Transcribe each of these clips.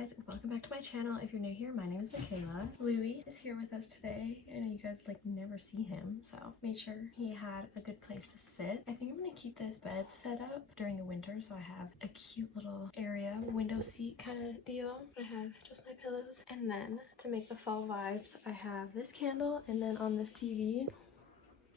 guys, welcome back to my channel. If you're new here, my name is Michaela. Louie is here with us today. I know you guys never see him, so made sure he had a good place to sit. I think I'm gonna keep this bed set up during the winter, so I have a cute little area, window seat kind of deal. I have just my pillows, and then to make the fall vibes, I have this candle, and then on this TV,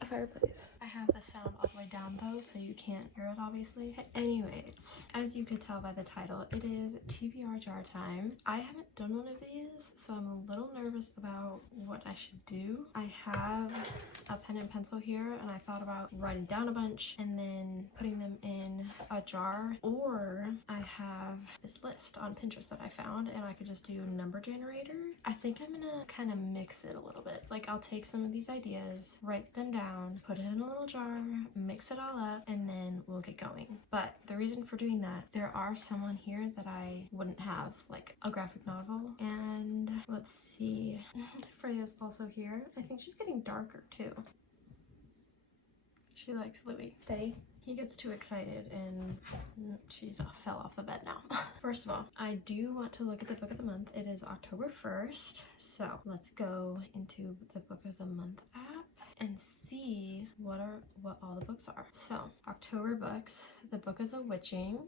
a fireplace. I have the sound all the way down though, so you can't hear it obviously. Anyways, as you could tell by the title, it is TBR jar time. I haven't done one of these, so I'm a little nervous about what I should do. I have a pen and pencil here, and I thought about writing down a bunch and then putting them in a jar, or I have this list on Pinterest that I found, and I could just do number generator. I think I'm gonna kind of mix it a little bit. Like, I'll take some of these ideas, write them down, put it in a little jar, mix it all up, and then we'll get going. But the reason for doing that, there are some on here that I wouldn't have, like a graphic novel, and let's see, Freya's also here. I think she's getting darker too. She likes Louie. He gets too excited and she's fell off the bed now. First of all, I do want to look at the book of the month. It is October 1st, so let's go into the book of the month app and see what all the books are. So October books, the Book of the Witching.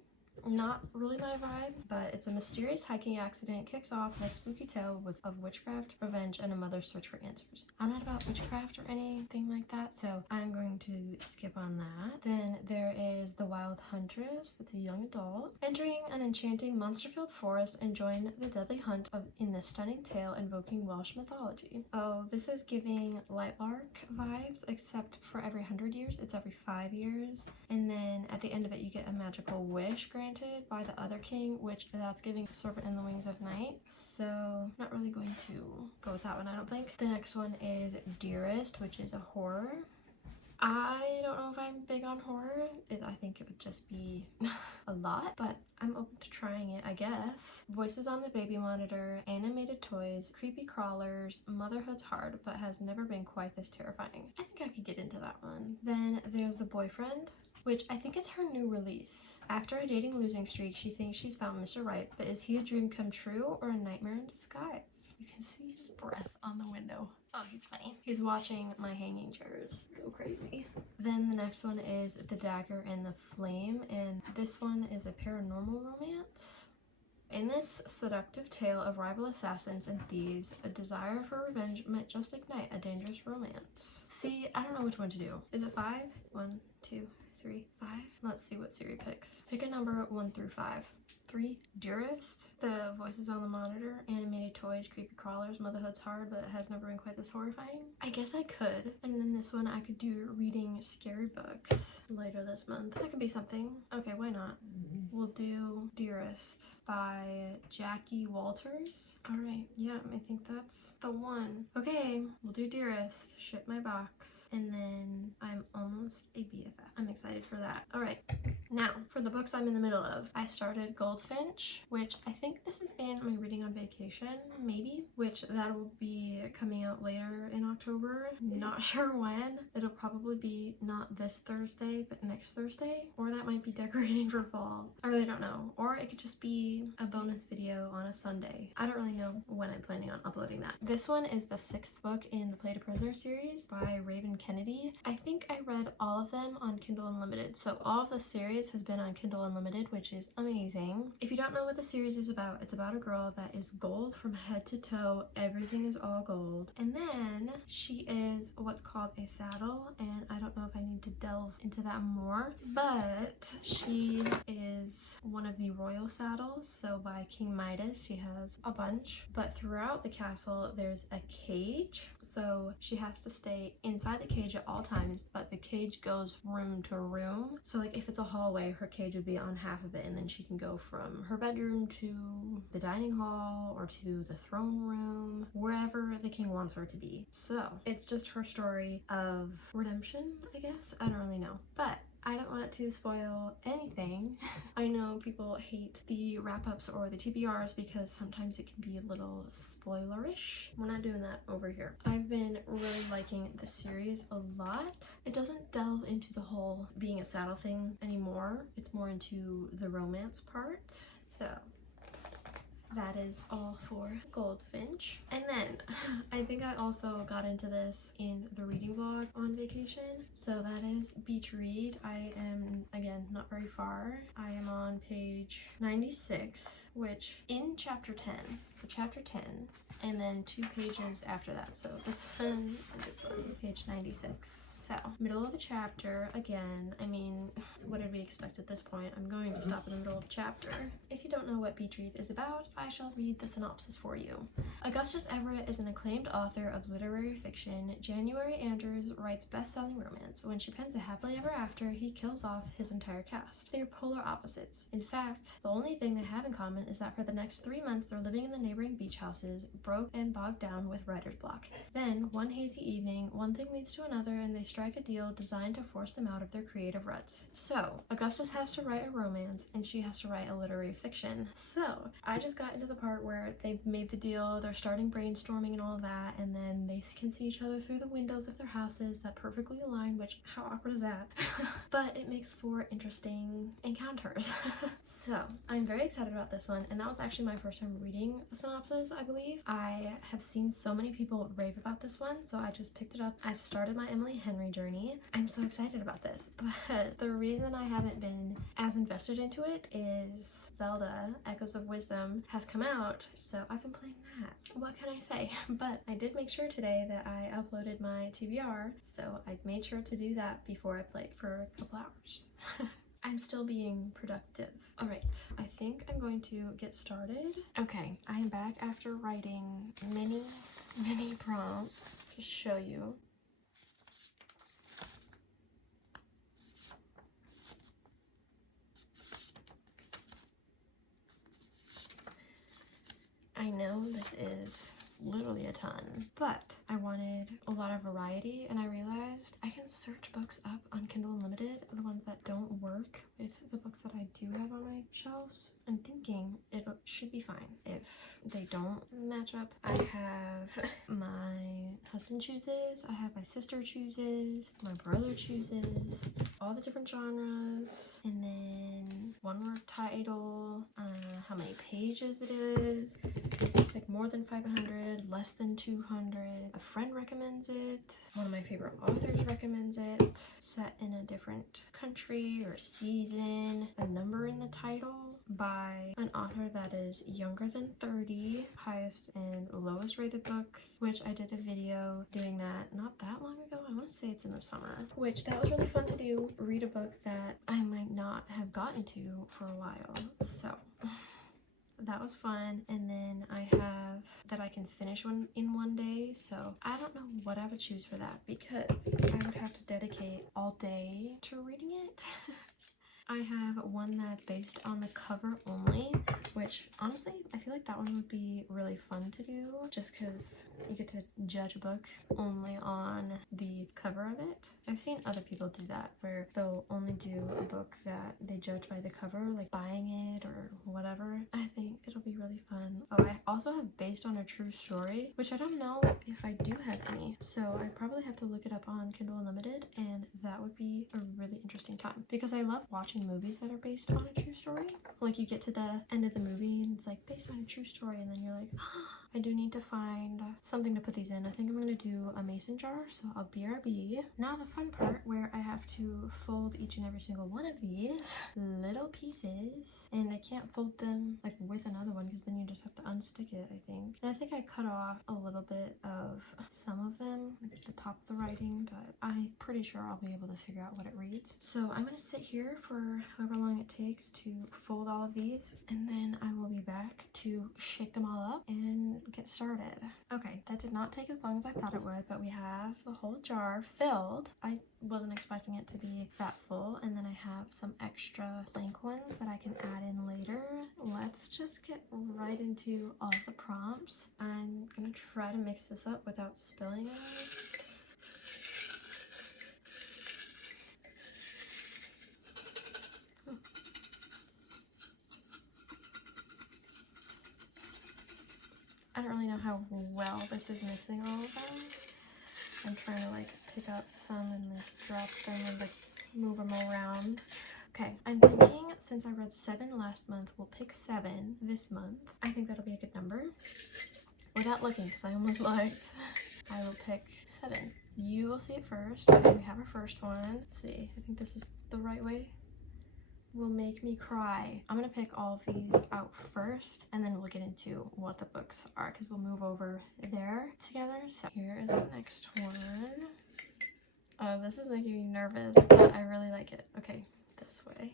Not really my vibe, but it's a mysterious hiking accident kicks off a spooky tale of witchcraft, revenge, and a mother's search for answers. I'm not about witchcraft or anything like that, so I'm going to skip on that. Then there is The Wild Huntress. That's a young adult entering an enchanting monster-filled forest and join the deadly hunt in this stunning tale invoking Welsh mythology. Oh, this is giving Lightlark vibes, except for every 100 years, it's every 5 years. And then at the end of it, you get a magical wish granted by the other king, which that's giving Serpent in the Wings of Night. So not really going to go with that one, I don't think. The next one is Dearest, which is a horror. I don't know if I'm big on horror. I think it would just be a lot, but I'm open to trying it, I guess. Voices on the baby monitor, animated toys, creepy crawlers, motherhood's hard but has never been quite this terrifying. I think I could get into that one. Then there's The Boyfriend, which I think it's her new release. After a dating losing streak, she thinks she's found Mr. Right, but is he a dream come true or a nightmare in disguise? You can see his breath on the window. Oh, he's funny. He's watching my hanging chairs go crazy. Then the next one is The Dagger and the Flame, and this one is a paranormal romance. In this seductive tale of rival assassins and thieves, a desire for revenge might just ignite a dangerous romance. See, I don't know which one to do. Is it 5? 1, 2, 3, 5? Let's see what Siri picks. Pick a number 1 through 5. 3, Dearest. The voices on the monitor, animated toys, creepy crawlers, motherhood's hard but it has never been quite this horrifying. I guess I could. And then this one I could do reading scary books later this month. That could be something. Okay, why not? We'll do Dearest by Jackie Walters. All right, yeah, I think that's the one. Okay, we'll do Dearest, ship my box, and then I'm almost a BFF. I'm excited for that. All right, now for the books I'm in the middle of. I started Goldfinch, which I think this is in my reading on vacation, maybe, which that will be coming out later in October. Not sure when. It'll probably be not this Thursday, but next Thursday, or that might be decorating for fall. I really don't know. Or it could just be a bonus video on a Sunday. I don't really know when I'm planning on uploading that. This one is the 6th book in the Play to Prisoner series by Raven Kennedy. I think I read all of them on Kindle Unlimited, so all of the series has been on Kindle Unlimited, which is amazing. If you don't know what the series is about, it's about a girl that is gold from head to toe. Everything is all gold. And then she is what's called a saddle, and I don't know if I need to delve into that more, but she is one of the royal saddles. So by King Midas, he has a bunch, but throughout the castle there's a cage, so she has to stay inside the cage at all times, but the cage goes room to room. So like if it's a hallway, her cage would be on half of it, and then she can go from her bedroom to the dining hall or to the throne room, wherever the king wants her to be. So it's just her story of redemption, I guess. I don't really know, but I don't want to spoil anything. I know people hate the wrap-ups or the TBRs because sometimes it can be a little spoilerish. We're not doing that over here. I've been really liking the series a lot. It doesn't delve into the whole being a saddle thing anymore. It's more into the romance part. So that is all for Goldfinch. And then I think I also got into this in the reading vlog on vacation. So that is Beach Read. I am, again, not very far. I am on page 96, which in chapter 10. So chapter 10, and then 2 pages after that. So this one and this one, page 96. So, middle of a chapter, again, I mean, what did we expect at this point? I'm going to stop in the middle of a chapter. If you don't know what Beach Read is about, I shall read the synopsis for you. Augustus Everett is an acclaimed author of literary fiction. January Andrews writes best-selling romance. When she pens a happily ever after, he kills off his entire cast. They are polar opposites. In fact, the only thing they have in common is that for the next 3 months, they're living in the neighboring beach houses, broke and bogged down with writer's block. Then, one hazy evening, one thing leads to another, and they strike a deal designed to force them out of their creative ruts. So, Augustus has to write a romance, and she has to write a literary fiction. So, I just got into the part where they've made the deal, they're starting brainstorming and all of that, and then they can see each other through the windows of their houses that perfectly align, which, how awkward is that? But it makes for interesting encounters. So, I'm very excited about this one, and that was actually my first time reading the synopsis, I believe. I have seen so many people rave about this one, so I just picked it up. I've started my Emily Henry journey. I'm so excited about this, but the reason I haven't been as invested into it is Zelda Echoes of Wisdom has come out, so I've been playing that. What can I say? But I did make sure today that I uploaded my TBR, so I made sure to do that before I played for a couple hours. I'm still being productive. All right, I think I'm going to get started. Okay, I am back after writing many prompts to show you. I know this is literally a ton, but I wanted a lot of variety, and I realized I can search books up on Kindle Unlimited, the ones that don't work with the books that I do have on my shelves. I'm thinking it should be fine. If they don't match up, I have my husband chooses, I have my sister chooses, my brother chooses, all the different genres, and then one word title, how many pages it is, like more than 500, less than 200, a friend recommends it, one of my favorite authors recommends it, set in a different country or season, a number in the title, by an author that is younger than 30, highest and lowest rated books, which I did a video doing that not that long ago. I want to say it's in the summer, which that was really fun to do, read a book that I might not have gotten to for a while. So that was fun. And then I have that I can finish one in one day, so I don't know what I would choose for that because I would have to dedicate all day to reading it. I have one that's based on the cover only, which honestly I feel like that one would be really fun to do just because you get to judge a book only on the cover of it. I've seen other people do that where they'll only do a book that they judge by the cover, like buying it or whatever. I think it'll be really fun. Oh, I also have based on a true story, which I don't know if I do have any, so I probably have to look it up on Kindle Unlimited, and that would be a really interesting time because I love watching movies that are based on a true story. Like you get to the end of the movie and it's like based on a true story, and then you're like, oh, I do need to find something to put these in. I think I'm going to do a mason jar, so I'll BRB. Now the fun part where I have to fold each and every single one of these little pieces, and I can't fold them like with another one because then you just have to unstick it, I think. And I think I cut off a little bit of some of them, like the top of the writing, but I'm pretty sure I'll be able to figure out what it reads. So I'm going to sit here for however long it takes to fold all of these, and then I will be back to shake them all up and get started. Okay, that did not take as long as I thought it would, but we have the whole jar filled. I wasn't expecting it to be that full, and then I have some extra blank ones that I can add in later. Let's just get right into all the prompts. I'm gonna try to mix this up without spilling it. I don't really know how well this is mixing all of them. I'm trying to like pick up some and like drop them and like move them around. Okay, I'm thinking since I read 7 last month, we'll pick 7 this month. I think that'll be without looking, because I almost looked, I will pick 7. You will see it first. Okay, we have our first one. Let's see. I think this is the right way. Will make me cry. I'm gonna pick all of these out first, and then we'll get into what the books are, because we'll move over there together. So here is the next one. Oh, this is making me nervous, but I really like it. Okay, this way.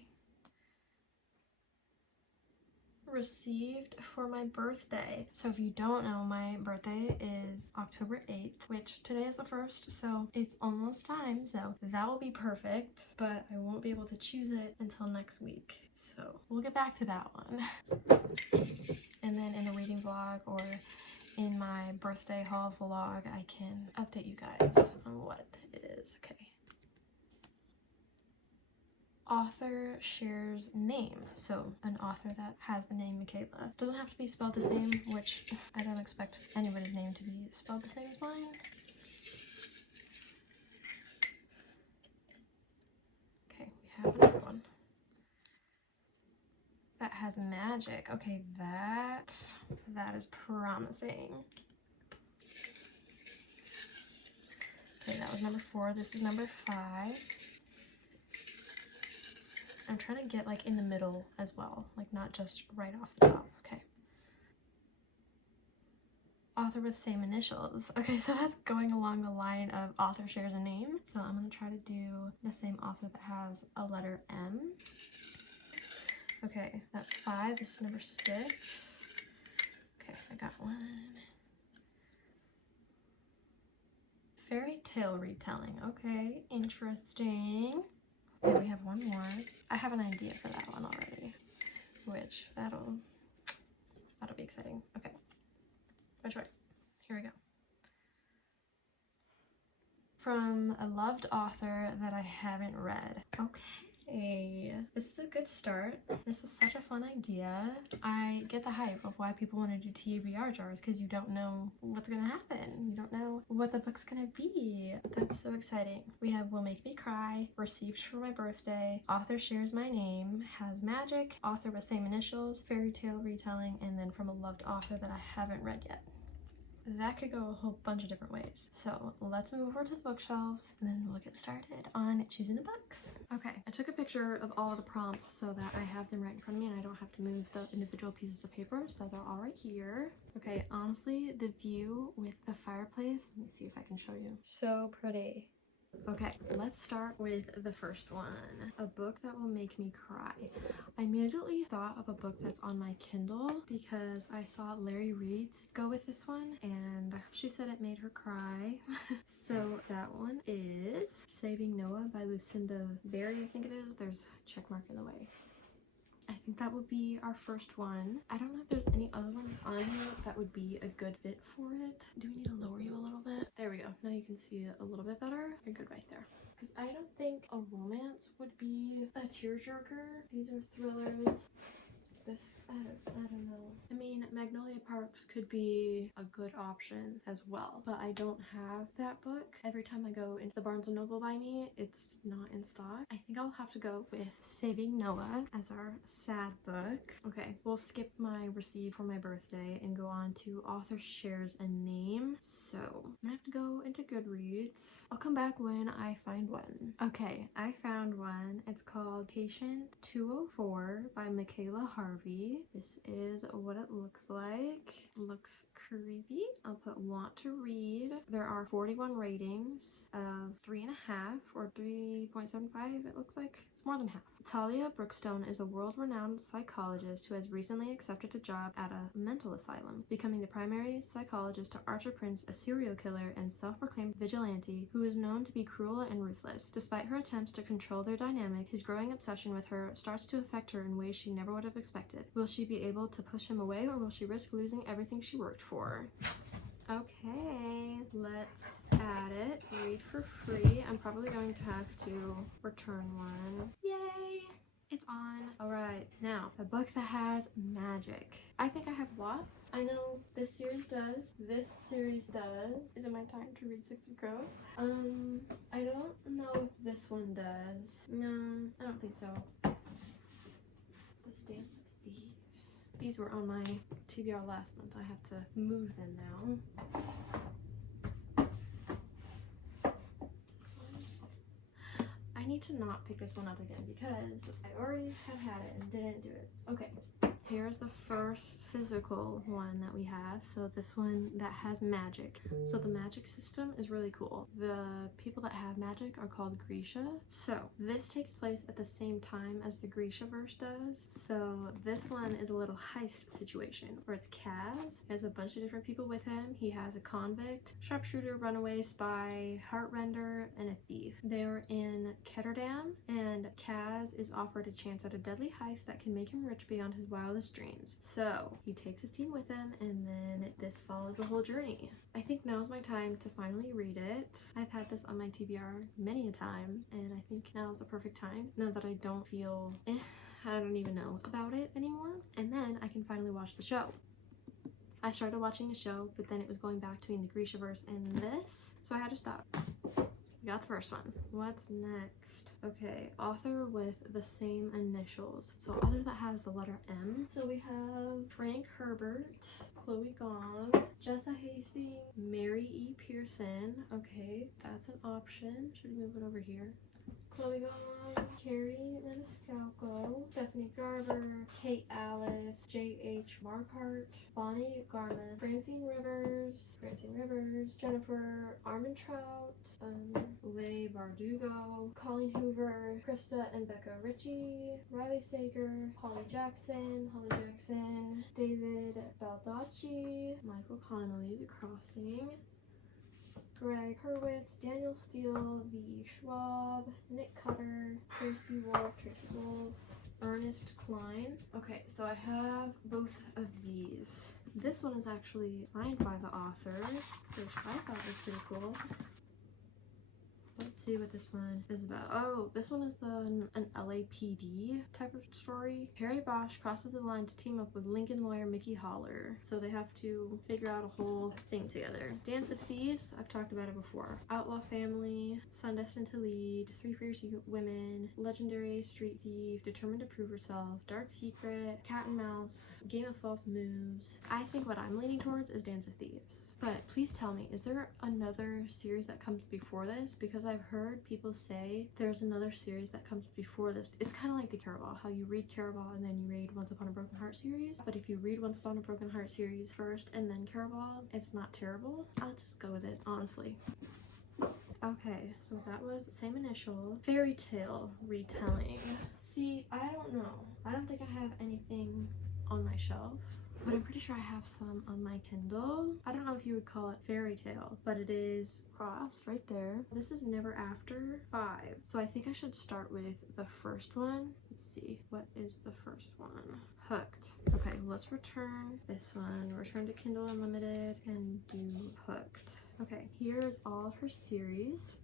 Received for my birthday. So if you don't know, my birthday is October 8th, which today is the 1st, so it's almost time. So that will be perfect, but I won't be able to choose it until next week. So we'll get back to that one. And then in a reading vlog or in my birthday haul vlog, I can update you guys on what it is. Okay. Author shares name. So an author that has the name Michaela. Doesn't have to be spelled the same, which I don't expect anybody's name to be spelled the same as mine. Okay, we have another one. That has magic. Okay, that is promising. Okay, that was number 4. This is number 5. I'm trying to get like in the middle as well, like not just right off the top. Okay. Author with same initials. Okay, so that's going along the line of author shares a name. So I'm gonna try to do the same author that has a letter M. Okay, that's 5. This is number 6. Okay, I got one. Fairy tale retelling. Okay, interesting. Okay, we have one more. I have an idea for that one already, which that'll be exciting. Okay, which way? Here we go. From a loved author that I haven't read. Okay, this is a good start. This is such a fun idea. I get the hype of why people want to do TBR jars, because you don't know what's gonna happen. You don't know what the book's gonna be. That's so exciting. We have Will Make Me Cry, Received for My Birthday, Author Shares My Name, Has Magic, Author with Same Initials, Fairy Tale Retelling, and then From a Loved Author that I haven't read yet. That could go a whole bunch of different ways. So let's move over to the bookshelves and then we'll get started on choosing the books. Okay, I took a picture of all the prompts so that I have them right in front of me and I don't have to move the individual pieces of paper, so they're all right here. Okay, honestly, the view with the fireplace, let me see if I can show you. So pretty. Okay, let's start with the first one. A book that will make me cry. I immediately thought of a book that's on my Kindle because I saw Larry Reed's go with this one and she said it made her cry. So that one is Saving Noah by Lucinda Berry, I think it is. There's a check mark in the way. I think that would be our first one. I don't know if there's any other ones on here that would be a good fit for it. Do we need to lower you a little bit? There we go. Now you can see it a little bit better. You're good right there. Because I don't think a romance would be a tearjerker. These are thrillers. This, I don't know. I mean, Magnolia Parks could be a good option as well, but I don't have that book. Every time I go into the Barnes & Noble by me, it's not in stock. I think I'll have to go with Saving Noah as our sad book. Okay, we'll skip my Received for My Birthday and go on to Author Shares a Name. So I'm gonna have to go into Goodreads. I'll come back when I find one. Okay, I found one. It's called Patient 204 by Michaela Harvey. This is what it looks like. Looks creepy. I'll put want to read. There are 41 ratings of 3.5 or 3.75, it looks like. It's more than half. Talia Brookstone is a world-renowned psychologist who has recently accepted a job at a mental asylum, becoming the primary psychologist to Archer Prince, a serial killer and self-proclaimed vigilante who is known to be cruel and ruthless. Despite her attempts to control their dynamic, his growing obsession with her starts to affect her in ways she never would have expected. Will she be able to push him away, or will she risk losing everything she worked for? Okay, let's add it. Read for free. I'm probably going to have to return one. Yay! It's on. Alright, now, a book that has magic. I think I have lots. I know this series does. This series does. Is it my time to read Six of Crows? I don't know if this one does. No, I don't think so. This Dance of Thieves. These were on my TBR last month. I have to move them now. I need to not pick this one up again because I already have had it and didn't do it. Okay. Here's the first physical one that we have. So this one that has magic. So the magic system is really cool. The people that have magic are called Grisha. So this takes place at the same time as the Grisha verse does. So this one is a little heist situation where it's Kaz. He has a bunch of different people with him. He has a convict, sharpshooter, runaway, spy, heartrender, and a thief. They're in Ketterdam, and Kaz is offered a chance at a deadly heist that can make him rich beyond his wildest dreams. So he takes his team with him, and then this follows the whole journey. I think now's my time to finally read it. I've had this on my TBR many a time, and I think now's the perfect time, now that I don't feel I don't even know about it anymore, and then I can finally watch the show. I started watching the show, but then it was going back between the Grishaverse and this, so I had to stop. Got the first one. What's next? Okay, author with the same initials. So author that has the letter M. So we have Frank Herbert, Chloe Gong, Jessa Hastings, Mary E. Pearson. Okay, that's an option. Should we move it over here? Chloe Gong, Carrie Maniscalco, Stephanie Garber, Kate Alice, J.H. Markhart, Bonnie Garman, Francine Rivers, Jennifer Armentrout, Leigh Bardugo, Colleen Hoover, Krista and Becca Ritchie, Riley Sager, Holly Jackson, David Baldacci, Michael Connolly, The Crossing, Greg Hurwitz, Daniel Steele, V. Schwab, Nick Cutter, Tracy Wolf, Ernest Klein. Okay, so I have both of these. This one is actually signed by the author, which I thought was pretty cool. Let's see what this one is about. Oh, this one is an LAPD type of story. Harry Bosch crosses the line to team up with Lincoln lawyer Mickey Holler. So they have to figure out a whole thing together. Dance of Thieves, I've talked about it before. Outlaw Family, Son Destined to Lead, Three Fierce Women, Legendary Street Thief, Determined to Prove Herself, Dark Secret, Cat and Mouse, Game of False Moves. I think what I'm leaning towards is Dance of Thieves. But please tell me, is there another series that comes before this? Because I've heard people say there's another series that comes before this. It's kind of like the Caraval, how you read Caraval and then you read Once Upon a Broken Heart series. But if you read Once Upon a Broken Heart series first and then Caraval, it's not terrible. I'll just go with it, honestly. Okay, so that was the same initial. Fairy tale retelling. See, I don't know. I don't think I have anything on my shelf, but I'm pretty sure I have some on my Kindle. I don't know if you would call it fairy tale, but it is crossed right there. This is Never After 5. So I think I should start with the first one. Let's see, what is the first one? Hooked. Okay, let's return this one. Return to Kindle Unlimited and do Hooked. Okay, here's all of her series.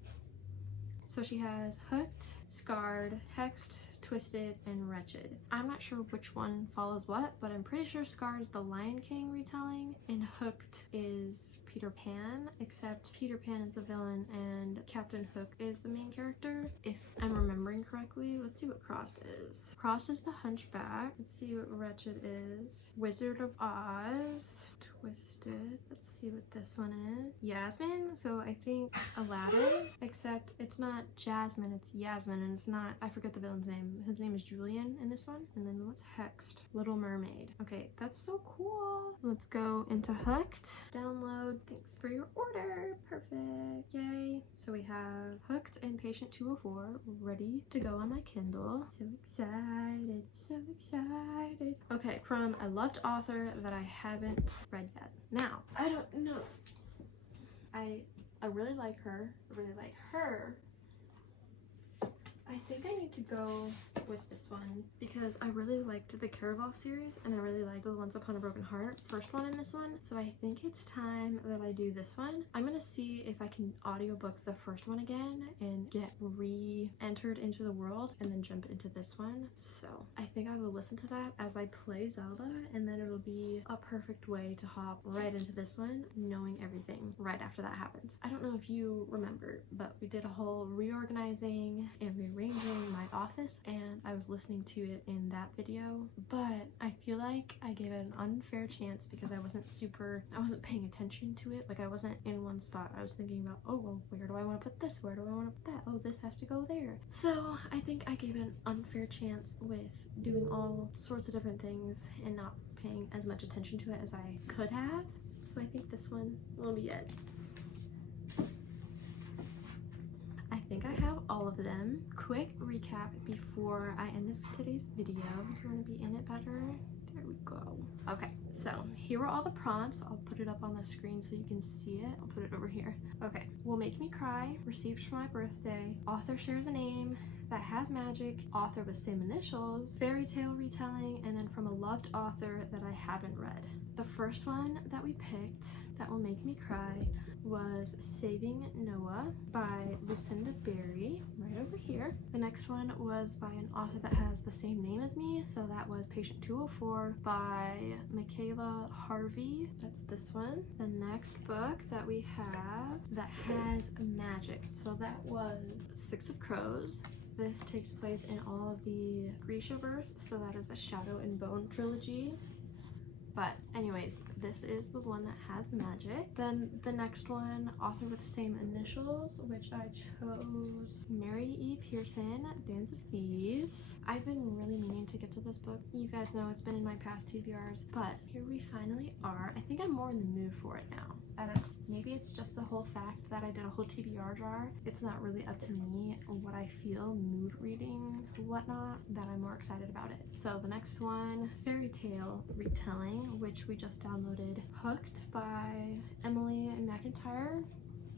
So she has Hooked, Scarred, Hexed, Twisted, and Wretched. I'm not sure which one follows what, but I'm pretty sure Scarred is the Lion King retelling, and Hooked is Peter Pan, except Peter Pan is the villain and Captain Hook is the main character, if I'm remembering correctly. Let's see what Crossed is. Crossed is the Hunchback. Let's see what Wretched is. Wizard of Oz. Twisted. Let's see what this one is. Yasmin. So I think Aladdin, except it's not Jasmine, it's Yasmin, and it's not, I forget the villain's name. His name is Julian in this one. And then what's Hexed? Little Mermaid. Okay, that's so cool. Let's go into Hooked. Download. Thanks for your order. Perfect. Yay. So we have Hooked and Patient 204 ready to go on my Kindle. So excited. So excited. Okay, from a loved author that I haven't read yet. Now, I don't know. I really like her. I really like her. I think I need to go with this one because I really liked the Caraval series and I really liked the Once Upon a Broken Heart first one in this one. So I think it's time that I do this one. I'm gonna see if I can audiobook the first one again and get re-entered into the world and then jump into this one. So I think I will listen to that as I play Zelda, and then it'll be a perfect way to hop right into this one, knowing everything right after that happens. I don't know if you remember, but we did a whole reorganizing and rearranging my office, and I was listening to it in that video, but I feel like I gave it an unfair chance because I wasn't paying attention to it. Like, I wasn't in one spot. I was thinking about, oh, well, where do I want to put this? Where do I want to put that? Oh, this has to go there. So I think I gave it an unfair chance with doing all sorts of different things and not paying as much attention to it as I could have. So I think this one will be it. I think I have all of them. Quick recap before I end today's video. Do you want to be in it better? There we go. Okay, so here are all the prompts. I'll put it up on the screen so you can see it. I'll put it over here. Okay, Will Make Me Cry, received for my birthday, author shares a name that has magic, author with same initials, fairy tale retelling, and then from a loved author that I haven't read. The first one that we picked that will make me cry was Saving Noah by Lucinda Berry, right over here. The next one was by an author that has the same name as me, so that was Patient 204 by Michaela Harvey. That's this one. The next book that we have that has magic, so that was Six of Crows. This takes place in all of the Grishaverse, so that is the Shadow and Bone trilogy. But anyways, this is the one that has magic. Then the next one, author with same initials, which I chose Mary E. Pearson, Dance of Thieves. I've been really meaning to get to this book. You guys know it's been in my past TBRs, but here we finally are. I think I'm more in the mood for it now. I don't know. Maybe it's just the whole fact that I did a whole TBR jar. It's not really up to me what I feel, mood reading, whatnot, that I'm more excited about it. So the next one, fairy tale retelling, which we just downloaded, Hooked by Emily McIntyre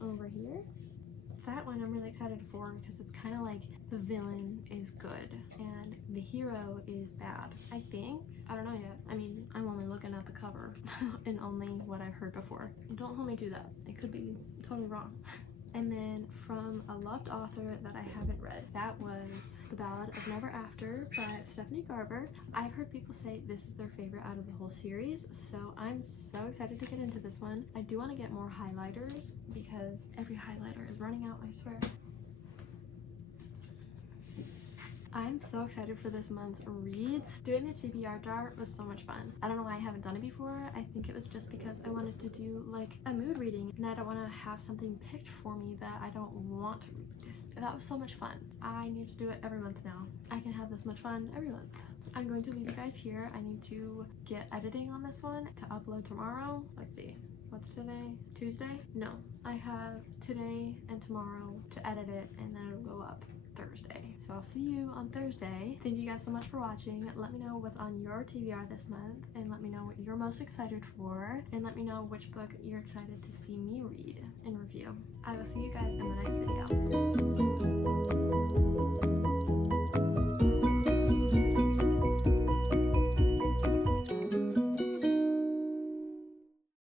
over here. That one I'm really excited for because it's kind of like the villain is good and the hero is bad, I think. I don't know yet. I mean, I'm only looking at the cover and only what I've heard before. Don't hold me to that. It could be totally wrong. And then from a loved author that I haven't read, that was The Ballad of Never After by Stephanie Garber. I've heard people say this is their favorite out of the whole series, so I'm so excited to get into this one. I do want to get more highlighters because every highlighter is running out, I swear. I'm so excited for this month's reads. Doing the TBR jar was so much fun. I don't know why I haven't done it before. I think it was just because I wanted to do like a mood reading and I don't want to have something picked for me that I don't want to read. That was so much fun. I need to do it every month now. I can have this much fun every month. I'm going to leave you guys here. I need to get editing on this one to upload tomorrow. Let's see. What's today? Tuesday? No. I have today and tomorrow to edit it and then it'll go up Thursday. So I'll see you on Thursday. Thank you guys so much for watching. Let me know what's on your TBR this month and let me know what you're most excited for and let me know which book you're excited to see me read and review. I will see you guys in the next video.